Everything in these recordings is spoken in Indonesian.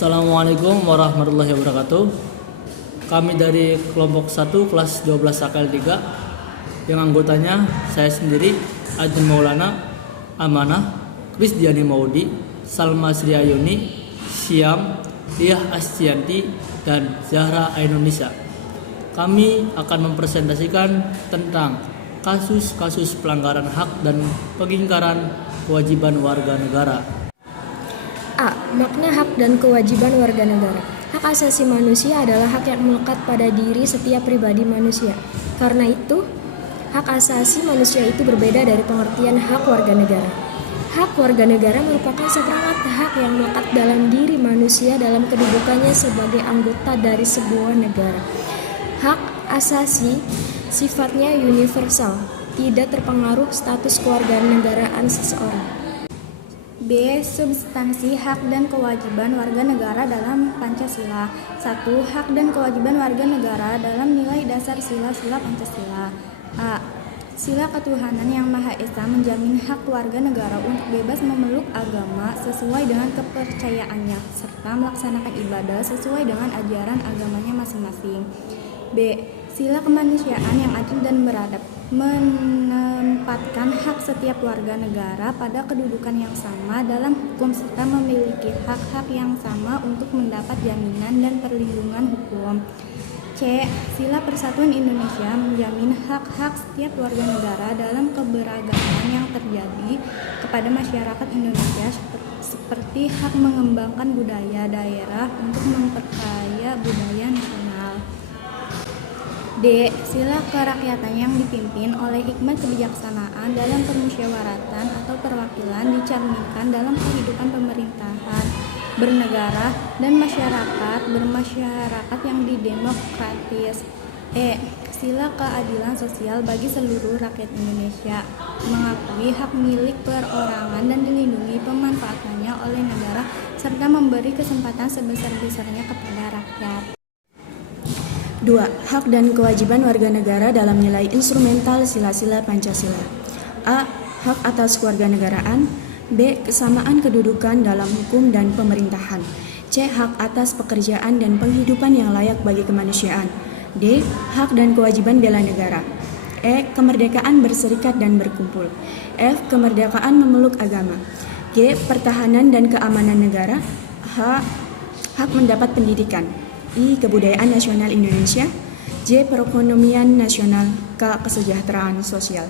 Assalamualaikum warahmatullahi wabarakatuh. Kami dari kelompok 1 kelas 12 AKL 3 yang anggotanya saya sendiri, Ajin Maulana, Amanah, Krisdiani Maudi, Salma Sri Ayuni, Syam, Diah Astianti, dan Zahra Indonesia. Kami akan mempresentasikan tentang kasus-kasus pelanggaran hak dan pengingkaran kewajiban warga negara. A. Makna hak dan kewajiban warga negara. Hak asasi manusia adalah hak yang melekat pada diri setiap pribadi manusia. Karena itu, hak asasi manusia itu berbeda dari pengertian hak warga negara. Hak warga negara merupakan seperangkat hak yang melekat dalam diri manusia dalam kedudukannya sebagai anggota dari sebuah negara. Hak asasi sifatnya universal, tidak terpengaruh status kewarganegaraan seseorang. B. Substansi hak dan kewajiban warga negara dalam Pancasila. 1. Hak dan kewajiban warga negara dalam nilai dasar sila-sila Pancasila. A. Sila ketuhanan yang Maha Esa menjamin hak warga negara untuk bebas memeluk agama sesuai dengan kepercayaannya, serta melaksanakan ibadah sesuai dengan ajaran agamanya masing-masing. B. Sila kemanusiaan yang adil dan beradab menempatkan hak setiap warga negara pada kedudukan yang sama dalam hukum serta memiliki hak-hak yang sama untuk mendapat jaminan dan perlindungan hukum. C. Sila Persatuan Indonesia menjamin hak-hak setiap warga negara dalam keberagaman yang terjadi kepada masyarakat Indonesia seperti hak mengembangkan budaya daerah untuk memperkaya budaya nasional. D. Sila kerakyatan yang dipimpin oleh hikmat kebijaksanaan dalam permusyawaratan atau perwakilan dicerminkan dalam kehidupan pemerintahan bernegara dan masyarakat bermasyarakat yang didemokratis. E. Sila keadilan sosial bagi seluruh rakyat Indonesia, mengakui hak milik perorangan dan dilindungi pemanfaatannya oleh negara serta memberi kesempatan sebesar-besarnya kepada rakyat. 2. Hak dan kewajiban warga negara dalam nilai instrumental sila-sila Pancasila. A. Hak atas kewarganegaraan. B. Kesamaan kedudukan dalam hukum dan pemerintahan. C. Hak atas pekerjaan dan penghidupan yang layak bagi kemanusiaan. D. Hak dan kewajiban bela negara. E. Kemerdekaan berserikat dan berkumpul. F. Kemerdekaan memeluk agama. G. Pertahanan dan keamanan negara. H. Hak mendapat pendidikan. I. Kebudayaan nasional Indonesia. J. Perekonomian nasional. K. Kesejahteraan sosial.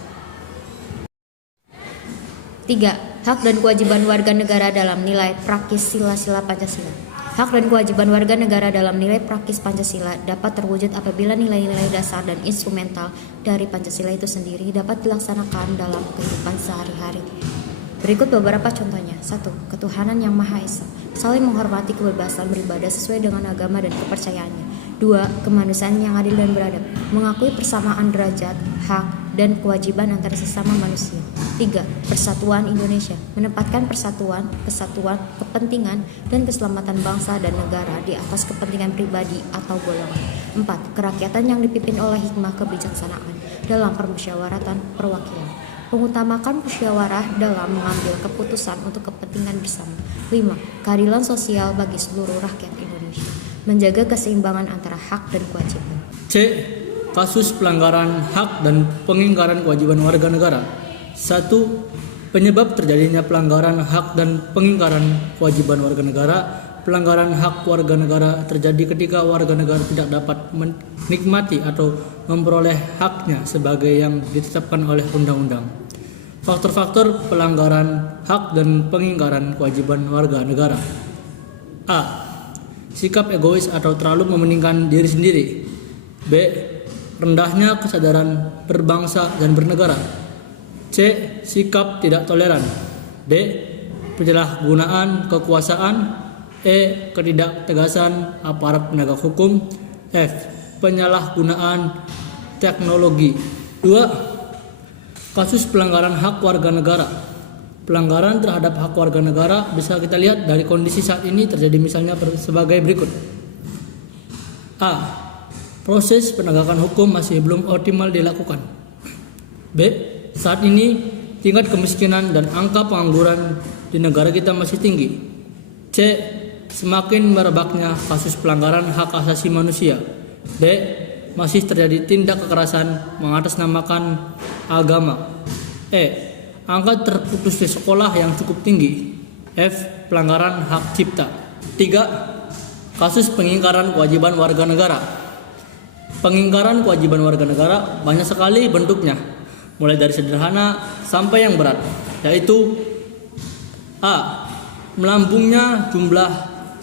3. Hak dan kewajiban warga negara dalam nilai prakis sila-sila Pancasila. Hak dan kewajiban warga negara dalam nilai prakis Pancasila dapat terwujud apabila nilai-nilai dasar dan instrumental dari Pancasila itu sendiri dapat dilaksanakan dalam kehidupan sehari-hari. Berikut beberapa contohnya. 1. Ketuhanan yang Maha Esa, saling menghormati kebebasan beribadah sesuai dengan agama dan kepercayaannya. 2. Kemanusiaan yang adil dan beradab, mengakui persamaan derajat, hak, dan kewajiban antara sesama manusia. 3. Persatuan Indonesia, menempatkan persatuan, kesatuan, kepentingan, dan keselamatan bangsa dan negara di atas kepentingan pribadi atau golongan. 4. Kerakyatan yang dipimpin oleh hikmah kebijaksanaan dalam permusyawaratan perwakilan, mengutamakan musyawarah dalam mengambil keputusan untuk kepentingan bersama. 5. Keadilan sosial bagi seluruh rakyat Indonesia, menjaga keseimbangan antara hak dan kewajiban. C. Kasus pelanggaran hak dan pengingkaran kewajiban warga negara. 1. Penyebab terjadinya pelanggaran hak dan pengingkaran kewajiban warga negara. Pelanggaran hak warga negara terjadi ketika warga negara tidak dapat menikmati atau memperoleh haknya sebagai yang ditetapkan oleh undang-undang. Faktor-faktor pelanggaran hak dan pengingkaran kewajiban warga negara. A. Sikap egois atau terlalu mementingkan diri sendiri. B. Rendahnya kesadaran berbangsa dan bernegara. C. Sikap tidak toleran. D. Penyalahgunaan kekuasaan. E. Ketidaktegasan aparat penegak hukum. F. Penyalahgunaan teknologi. 2. Kasus pelanggaran hak warga negara. Pelanggaran terhadap hak warga negara bisa kita lihat dari kondisi saat ini terjadi misalnya sebagai berikut. A. Proses penegakan hukum masih belum optimal dilakukan. B. Saat ini tingkat kemiskinan dan angka pengangguran di negara kita masih tinggi. C. Semakin merebaknya kasus pelanggaran hak asasi manusia. B. Masih terjadi tindak kekerasan mengatasnamakan agama. E. Angka terputus di sekolah yang cukup tinggi. F. Pelanggaran hak cipta. 3. Kasus pengingkaran kewajiban warga negara. Pengingkaran kewajiban warga negara banyak sekali bentuknya, mulai dari sederhana sampai yang berat, yaitu A. Melambungnya jumlah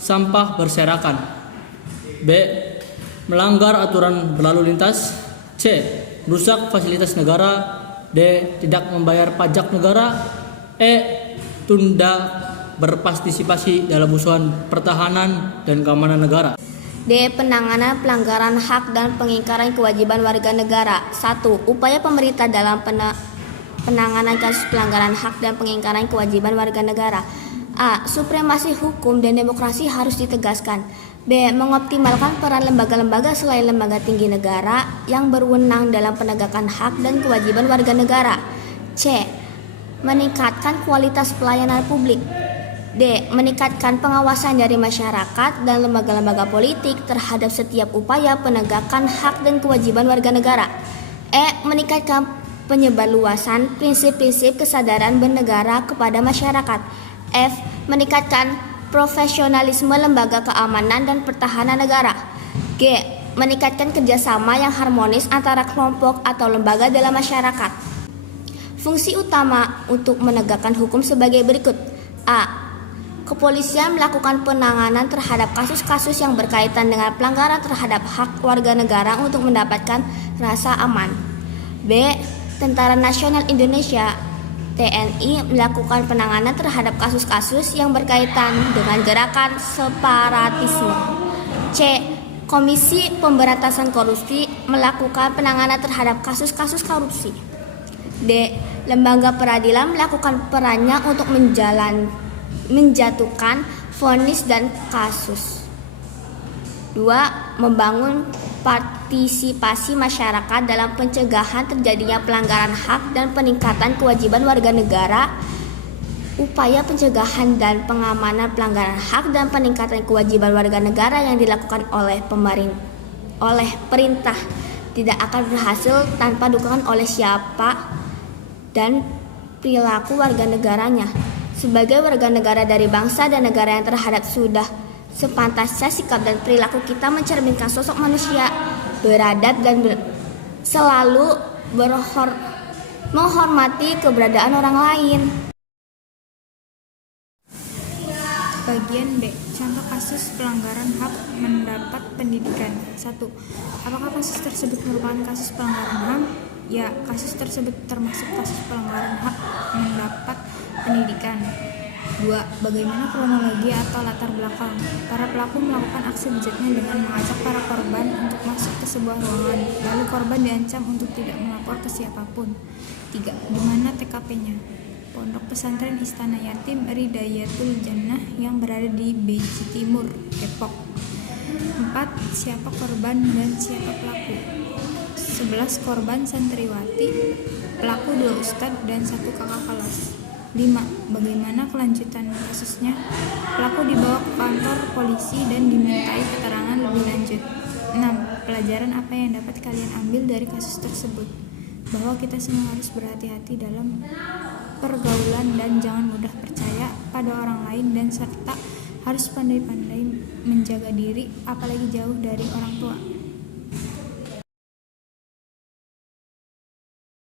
sampah berserakan. B. Melanggar aturan berlalu lintas. C. Merusak fasilitas negara. D. Tidak membayar pajak negara. E. Tunda berpartisipasi dalam usaha pertahanan dan keamanan negara. D. Penanganan pelanggaran hak dan pengingkaran kewajiban warga negara. 1. Upaya pemerintah dalam penanganan kasus pelanggaran hak dan pengingkaran kewajiban warga negara. A. Supremasi hukum dan demokrasi harus ditegaskan. B. Mengoptimalkan peran lembaga-lembaga selain lembaga tinggi negara yang berwenang dalam penegakan hak dan kewajiban warga negara. C. Meningkatkan kualitas pelayanan publik. D. Meningkatkan pengawasan dari masyarakat dan lembaga-lembaga politik terhadap setiap upaya penegakan hak dan kewajiban warga negara. E. Meningkatkan penyebarluasan prinsip-prinsip kesadaran bernegara kepada masyarakat. F. Meningkatkan profesionalisme lembaga keamanan dan pertahanan negara. G. Meningkatkan kerjasama yang harmonis antara kelompok atau lembaga dalam masyarakat. Fungsi utama untuk menegakkan hukum sebagai berikut. A. Kepolisian melakukan penanganan terhadap kasus-kasus yang berkaitan dengan pelanggaran terhadap hak warga negara untuk mendapatkan rasa aman. B. Tentara Nasional Indonesia (TNI) melakukan penanganan terhadap kasus-kasus yang berkaitan dengan gerakan separatisme. C. Komisi Pemberantasan Korupsi melakukan penanganan terhadap kasus-kasus korupsi. D. Lembaga peradilan melakukan perannya untuk menjatuhkan vonis dan kasus. 2. Membangun partisipasi masyarakat dalam pencegahan terjadinya pelanggaran hak dan peningkatan kewajiban warga negara. Upaya pencegahan dan pengamanan pelanggaran hak dan peningkatan kewajiban warga negara yang dilakukan oleh perintah tidak akan berhasil tanpa dukungan oleh siapa dan perilaku warga negaranya. Sebagai warga negara dari bangsa dan negara yang terhadap sudah sepantasnya sikap dan perilaku kita mencerminkan sosok manusia beradab dan selalu menghormati keberadaan orang lain. Bagian B. Contoh kasus pelanggaran hak mendapat pendidikan. 1. Apakah kasus tersebut merupakan kasus pelanggaran HAM? Ya, kasus tersebut termasuk kasus pelanggaran hak mendapat pendidikan. 2. Bagaimana kronologi atau latar belakang? Para pelaku melakukan aksi bejatnya dengan mengajak para korban untuk masuk ke sebuah ruangan, lalu korban diancam untuk tidak melapor ke siapapun. 3. Di mana TKP-nya? Pondok Pesantren Istana Yatim Ridayatul Jannah yang berada di Beji Timur, Depok. 4. Siapa korban dan siapa pelaku? 11 korban santriwati, pelaku 2 ustadz dan 1 kakak kelas. 5. Bagaimana kelanjutan kasusnya? Pelaku dibawa ke kantor polisi dan dimintai keterangan lebih lanjut. 6. Pelajaran apa yang dapat kalian ambil dari kasus tersebut? Bahwa kita semua harus berhati-hati dalam pergaulan dan jangan mudah percaya pada orang lain dan serta harus pandai-pandai menjaga diri apalagi jauh dari orang tua.